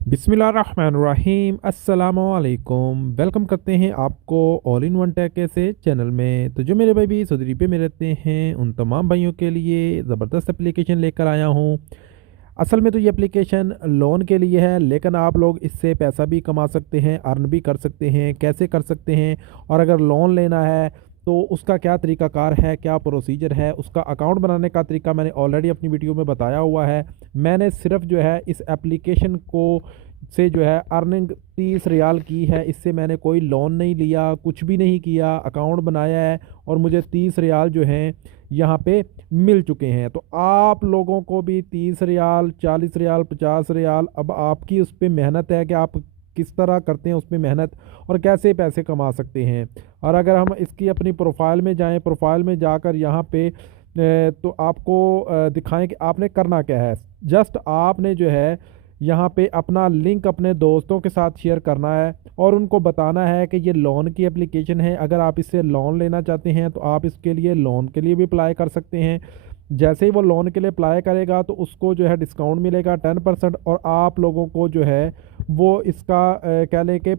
बिस्मिल्लाहिर्रहमानिर्रहीम अस्सलामुअलैकुम। वेलकम करते हैं आपको ऑल इन वन टेक ऐसे चैनल में। तो जो मेरे भाई भी सऊदी अरब में रहते हैं उन तमाम भाइयों के लिए ज़बरदस्त एप्लीकेशन लेकर आया हूँ। असल में तो ये एप्लीकेशन लोन के लिए है, लेकिन आप लोग इससे पैसा भी कमा सकते हैं, अर्न भी कर सकते हैं। कैसे कर सकते हैं और अगर लोन लेना है तो उसका क्या तरीक़ाकार है, क्या प्रोसीजर है, उसका अकाउंट बनाने का तरीका मैंने ऑलरेडी अपनी वीडियो में बताया हुआ है। मैंने सिर्फ जो है इस एप्लीकेशन को से जो है अर्निंग 30 रियाल की है। इससे मैंने कोई लोन नहीं लिया, कुछ भी नहीं किया, अकाउंट बनाया है और मुझे 30 रियाल जो हैं यहाँ पे मिल चुके हैं। तो आप लोगों को भी 30 रियाल, 40 रियाल, 50 रियाल, अब आपकी उस पे मेहनत है कि आप किस तरह करते हैं उस पे मेहनत और कैसे पैसे कमा सकते हैं। और अगर हम इसकी अपनी प्रोफाइल में जाएं, प्रोफाइल में जाकर यहाँ पे तो आपको दिखाएं कि आपने करना क्या है। जस्ट आपने जो है यहाँ पे अपना लिंक अपने दोस्तों के साथ शेयर करना है और उनको बताना है कि ये लोन की एप्लीकेशन है। अगर आप इससे लोन लेना चाहते हैं तो आप इसके लिए लोन के लिए भी अप्लाई कर सकते हैं। जैसे ही वो लोन के लिए अप्लाई करेगा तो उसको जो है डिस्काउंट मिलेगा 10%, और आप लोगों को जो है वो इसका कह लें कि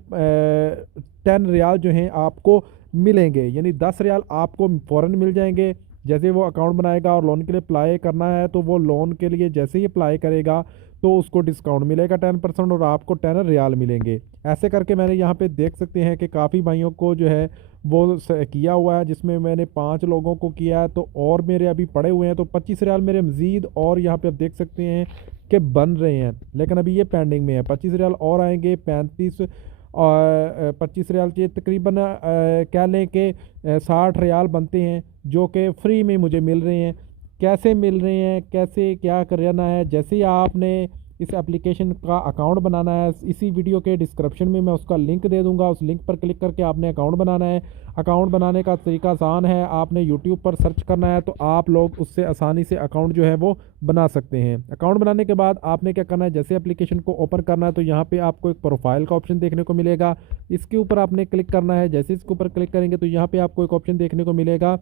10 रियाल जो हैं आपको मिलेंगे, यानी 10 रियाल आपको फ़ौरन मिल जाएंगे। जैसे वो अकाउंट बनाएगा और लोन के लिए अप्लाई करना है तो वो लोन के लिए जैसे ही अप्लाई करेगा तो उसको डिस्काउंट मिलेगा 10% और आपको 10 रियाल मिलेंगे। ऐसे करके मैंने यहाँ पे देख सकते हैं कि काफ़ी भाइयों को जो है वो किया हुआ है, जिसमें मैंने 5 लोगों को किया है। तो और मेरे अभी पड़े हुए हैं, तो 25 रियाल मेरे मज़ीद और यहाँ पे आप देख सकते हैं कि बन रहे हैं, लेकिन अभी ये पेंडिंग में है। 25 रियाल और आएंगे, 35 और 25 रियाल के तकरीबन कह लें कि 60 रियाल बनते हैं जो कि फ्री में मुझे मिल रहे हैं। कैसे मिल रहे हैं, कैसे क्या करना है, जैसे ही आपने इस एप्लीकेशन का अकाउंट बनाना है, इसी वीडियो के डिस्क्रिप्शन में मैं उसका लिंक दे दूंगा। उस लिंक पर क्लिक करके आपने अकाउंट बनाना है। अकाउंट बनाने का तरीका आसान है, आपने यूट्यूब पर सर्च करना है तो आप लोग उससे आसानी से अकाउंट जो है वो बना सकते हैं। अकाउंट बनाने के बाद आपने क्या करना है, जैसे एप्लीकेशन को ओपन करना है तो यहाँ पे आपको एक प्रोफाइल का ऑप्शन देखने को मिलेगा। इसके ऊपर आपने क्लिक करना है। जैसे इसके ऊपर क्लिक करेंगे तो यहाँ पे आपको एक ऑप्शन देखने को मिलेगा,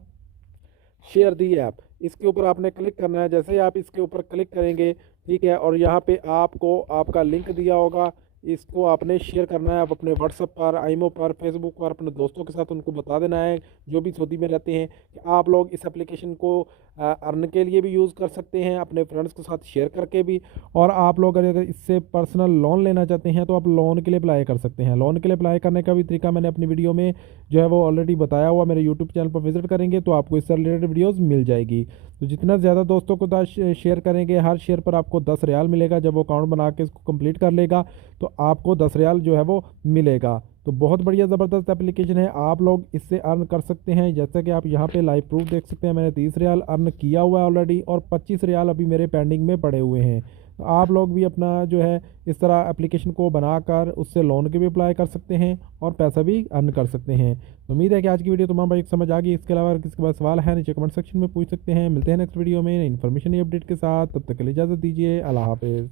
शेयर दी ऐप। इसके ऊपर आपने क्लिक करना है। जैसे ही आप इसके ऊपर क्लिक करेंगे, ठीक है, और यहाँ पे आपको आपका लिंक दिया होगा, इसको आपने शेयर करना है। आप अपने व्हाट्सएप पर, आईमो पर, फेसबुक पर अपने दोस्तों के साथ उनको बता देना है जो भी सऊदी में रहते हैं कि आप लोग इस एप्लीकेशन को अर्न के लिए भी यूज़ कर सकते हैं, अपने फ्रेंड्स के साथ शेयर करके भी। और आप लोग अगर इससे पर्सनल लोन लेना चाहते हैं तो आप लोन के लिए अप्लाई कर सकते हैं। लोन के लिए अप्लाई करने का भी तरीका मैंने अपनी वीडियो में जो है वो ऑलरेडी बताया हुआ। मेरे यूट्यूब चैनल पर विजिट करेंगे तो आपको इससे रिलेटेड वीडियोज़ मिल जाएगी। तो जितना ज़्यादा दोस्तों को शेयर करेंगे, हर शेयर पर आपको 10 रियाल मिलेगा। जब वो अकाउंट बना के इसको कंप्लीट कर लेगा तो आपको 10 रियाल जो है वो मिलेगा। तो बहुत बढ़िया ज़बरदस्त एप्लीकेशन है, आप लोग इससे अर्न कर सकते हैं। जैसे कि आप यहाँ पे लाइव प्रूफ देख सकते हैं, मैंने 30 रियाल अर्न किया हुआ है ऑलरेडी और 25 रियाल अभी मेरे पेंडिंग में पड़े हुए हैं। तो आप लोग भी अपना जो है इस तरह एप्लीकेशन को बनाकर उससे लोन के भी अप्लाई कर सकते हैं और पैसा भी अर्न कर सकते हैं। तो उम्मीद है कि आज की वीडियो तमाम भाई को समझ आ गई। इसके अलावा अगर किसी के पास सवाल है नीचे कमेंट सेक्शन में पूछ सकते हैं। मिलते हैं नेक्स्ट वीडियो में इन्फॉर्मेशन अपडेट के साथ, तब तक के लिए इजाज़त दीजिए। अल्लाह हाफिज़।